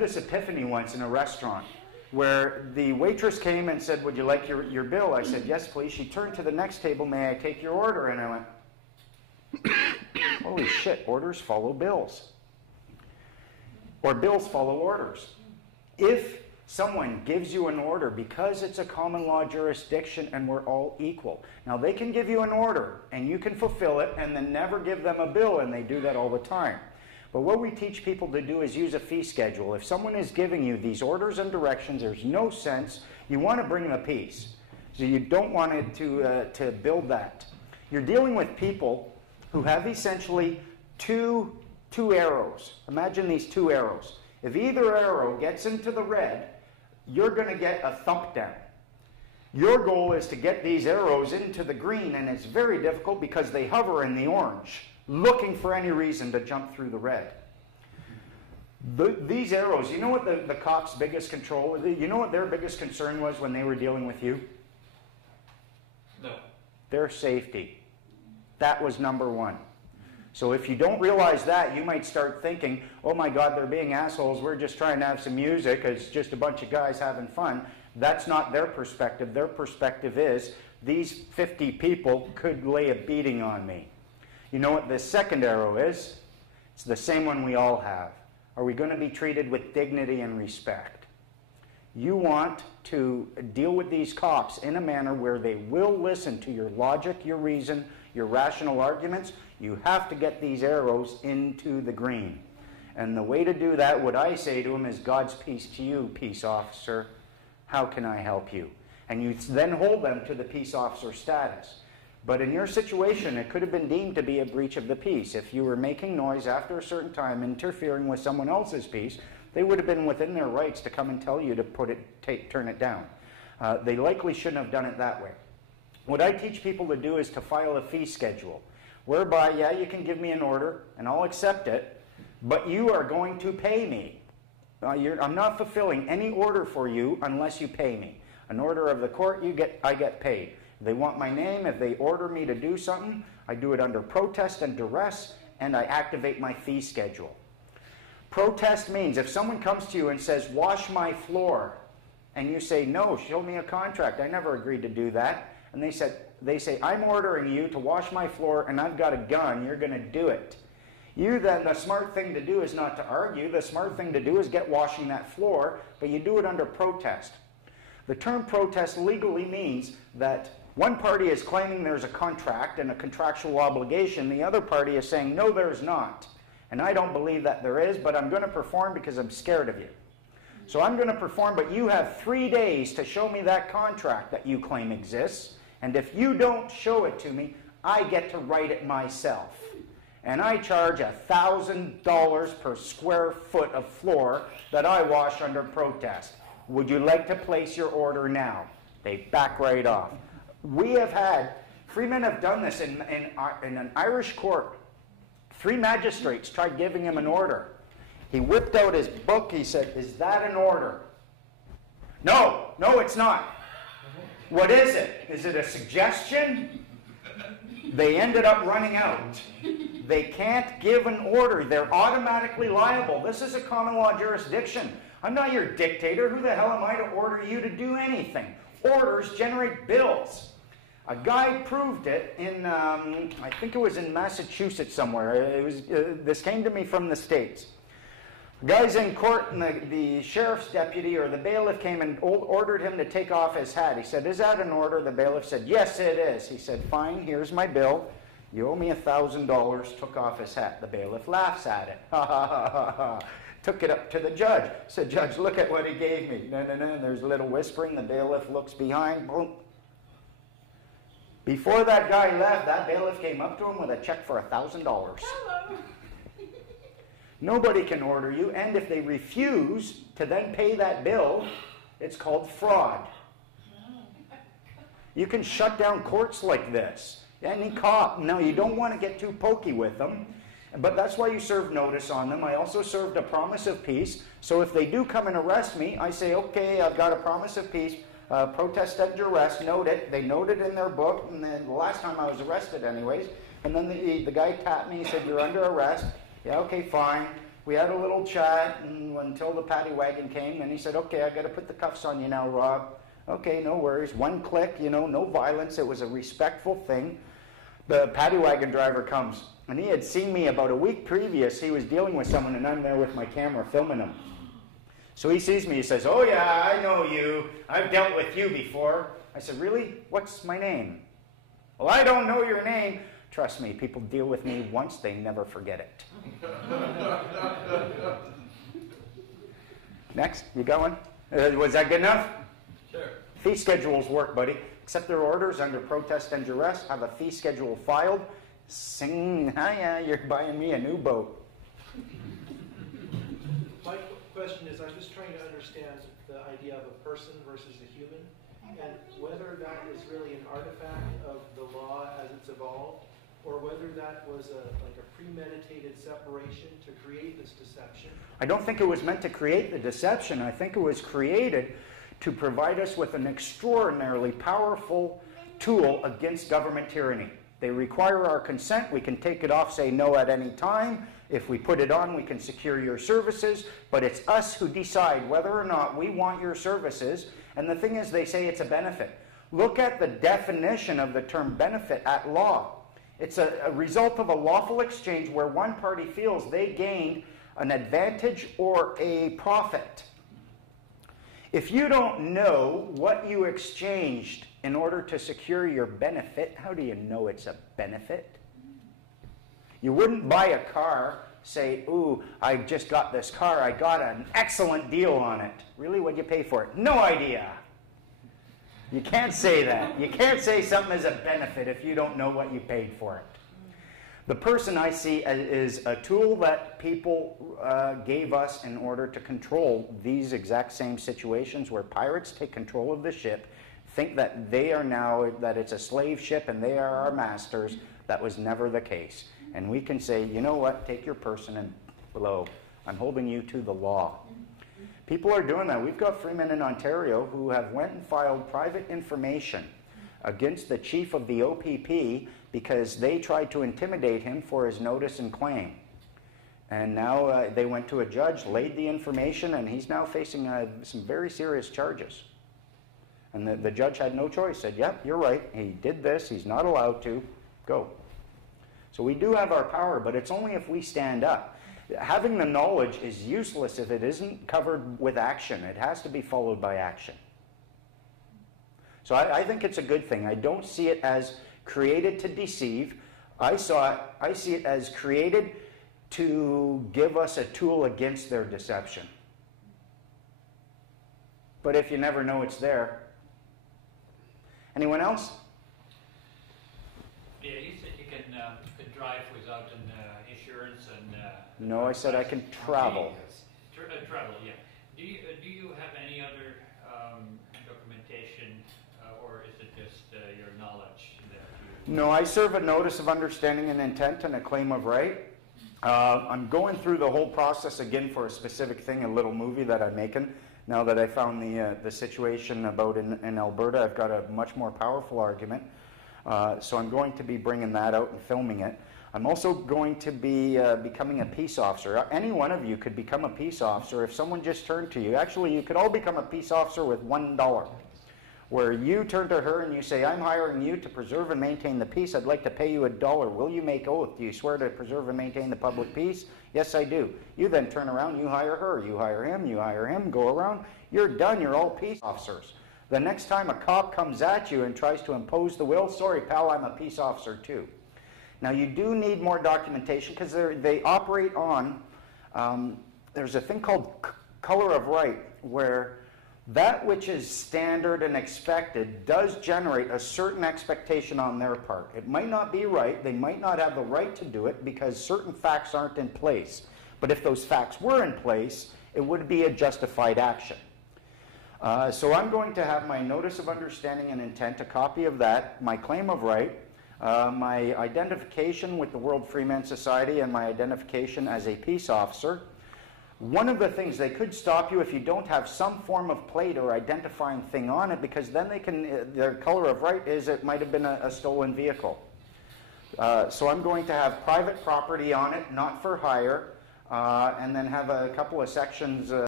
this epiphany once in a restaurant where the waitress came and said, "Would you like your bill?" I said, "Yes, please." She turned to the next table, "May I take your order?" And I went, holy shit, orders follow bills. Or bills follow orders. If someone gives you an order, because it's a common law jurisdiction and we're all equal. Now, they can give you an order and you can fulfill it and then never give them a bill, and they do that all the time. But what we teach people to do is use a fee schedule. If someone is giving you these orders and directions, there's no sense. You want to bring the peace. So you don't want it to build that. You're dealing with people who have essentially two arrows. Imagine these two arrows. If either arrow gets into the red, you're going to get a thump down. Your goal is to get these arrows into the green, and it's very difficult because they hover in the orange, looking for any reason to jump through the red. These arrows, you know what the cops' biggest control, you know what their biggest concern was when they were dealing with you? No. Their safety. That was number one. So if you don't realize that, you might start thinking, oh my God, they're being assholes, we're just trying to have some music, it's just a bunch of guys having fun. That's not their perspective. Their perspective is, these 50 people could lay a beating on me. You know what the second arrow is? It's the same one we all have. Are we going to be treated with dignity and respect? You want to deal with these cops in a manner where they will listen to your logic, your reason, your rational arguments. You have to get these arrows into the green. And the way to do that, what I say to them is, God's peace to you, peace officer. How can I help you? And you then hold them to the peace officer status. But in your situation, it could have been deemed to be a breach of the peace. If you were making noise after a certain time, interfering with someone else's peace, they would have been within their rights to come and tell you to turn it down. They likely shouldn't have done it that way. What I teach people to do is to file a fee schedule, whereby, yeah, you can give me an order, and I'll accept it, but you are going to pay me. I'm not fulfilling any order for you unless you pay me. An order of the court, I get paid. If they want my name, if they order me to do something, I do it under protest and duress, and I activate my fee schedule. Protest means if someone comes to you and says, wash my floor, and you say, no, show me a contract, I never agreed to do that, and they say, I'm ordering you to wash my floor, and I've got a gun, you're going to do it. The smart thing to do is not to argue. The smart thing to do is get washing that floor, but you do it under protest. The term protest legally means that one party is claiming there's a contract and a contractual obligation. The other party is saying, no, there's not. And I don't believe that there is, but I'm going to perform because I'm scared of you. So I'm going to perform, but you have 3 days to show me that contract that you claim exists. And if you don't show it to me, I get to write it myself. And I charge $1,000 per square foot of floor that I wash under protest. Would you like to place your order now? They back right off. We have had, Freeman have done this in an Irish court. 3 magistrates tried giving him an order. He whipped out his book. He said, is that an order? No, it's not. What is it? Is it a suggestion? They ended up running out. They can't give an order. They're automatically liable. This is a common law jurisdiction. I'm not your dictator. Who the hell am I to order you to do anything? Orders generate bills. A guy proved it in, I think it was in Massachusetts somewhere. This came to me from the States. The guy's in court, and the sheriff's deputy or the bailiff came and ordered him to take off his hat. He said, is that an order? The bailiff said, yes, it is. He said, fine, here's my bill. You owe me $1,000. Took off his hat. The bailiff laughs at it. Ha, ha, ha, ha, ha. Took it up to the judge. Said, Judge, look at what he gave me. No. There's a little whispering. The bailiff looks behind. Boom. Before that guy left, that bailiff came up to him with a check for $1,000. Hello. Nobody can order you, and if they refuse to then pay that bill, it's called fraud. You can shut down courts like this. Any cop. Now, you don't want to get too pokey with them, but that's why you serve notice on them. I also served a promise of peace, so if they do come and arrest me, I say, okay, I've got a promise of peace, protest and arrest, note it. They note it in their book, and then the last time I was arrested anyways, and then the guy tapped me, he said, you're under arrest. Yeah, okay, fine. we had a little chat until the paddy wagon came, and he said, okay, I got to put the cuffs on you now, Rob. Okay, no worries. One click, you know, no violence. It was a respectful thing. The paddy wagon driver comes, and he had seen me about a week previous. He was dealing with someone, and I'm there with my camera filming him. So he sees me, he says, oh yeah, I know you. I've dealt with you before. I said, really? What's my name? Well, I don't know your name. Trust me, people deal with me once, they never forget it. Next, you going? Was that good enough? Sure. Fee schedules work, buddy. Accept their orders under protest and duress. Have a fee schedule filed. Sing, hiya, you're buying me a new boat. My question is, I'm just trying to understand the idea of a person versus a human, and whether that is really an artifact of the law as it's evolved, or whether that was like a premeditated separation to create this deception. I don't think it was meant to create the deception. I think it was created to provide us with an extraordinarily powerful tool against government tyranny. They require our consent. We can take it off, say no at any time. If we put it on, we can secure your services. But it's us who decide whether or not we want your services. And the thing is, they say it's a benefit. Look at the definition of the term benefit at law. It's a result of a lawful exchange where one party feels they gained an advantage or a profit. If you don't know what you exchanged in order to secure your benefit, how do you know it's a benefit? You wouldn't buy a car, say, ooh, I just got this car, I got an excellent deal on it. Really, what'd you pay for it? No idea. You can't say that. You can't say something is a benefit if you don't know what you paid for it. The person I see is a tool that people gave us in order to control these exact same situations where pirates take control of the ship, think that they are now, that it's a slave ship and they are our masters. That was never the case. And we can say, you know what, take your person and blow. I'm holding you to the law. People are doing that. We've got freemen in Ontario who have went and filed private information against the chief of the OPP because they tried to intimidate him for his notice and claim. And now they went to a judge, laid the information, and he's now facing some very serious charges. And the judge had no choice, said, yep, you're right, he did this, he's not allowed to, go. So we do have our power, but it's only if we stand up. Having the knowledge is useless if it isn't covered with action. It has to be followed by action. So I think it's a good thing. I don't see it as created to deceive. I see it as created to give us a tool against their deception. But if you never know it's there. Anyone else? Yeah, you said you can drive without an insurance and... No, I said I can travel. Travel, yeah. Do you have any other documentation, or is it just your knowledge that you... No, I serve a notice of understanding and intent and a claim of right. I'm going through the whole process again for a specific thing, a little movie that I'm making. Now that I found the situation about in Alberta, I've got a much more powerful argument. So I'm going to be bringing that out and filming it. I'm also going to be becoming a peace officer. Any one of you could become a peace officer if someone just turned to you. Actually, you could all become a peace officer with $1. Where you turn to her and you say, I'm hiring you to preserve and maintain the peace. I'd like to pay you $1. Will you make oath? Do you swear to preserve and maintain the public peace? Yes, I do. You then turn around, you hire her, you hire him, go around. You're done. You're all peace officers. The next time a cop comes at you and tries to impose the will, sorry, pal, I'm a peace officer too. Now, you do need more documentation because they operate on, there's a thing called color of right, where that which is standard and expected does generate a certain expectation on their part. It might not be right. They might not have the right to do it because certain facts aren't in place. But if those facts were in place, it would be a justified action. So I'm going to have my notice of understanding and intent, a copy of that, my claim of right, my identification with the World Freeman Society, and my identification as a peace officer. One of the things, they could stop you if you don't have some form of plate or identifying thing on it, because then they can, their color of right is it might have been a stolen vehicle. So I'm going to have private property on it, not for hire. and then have a couple of sections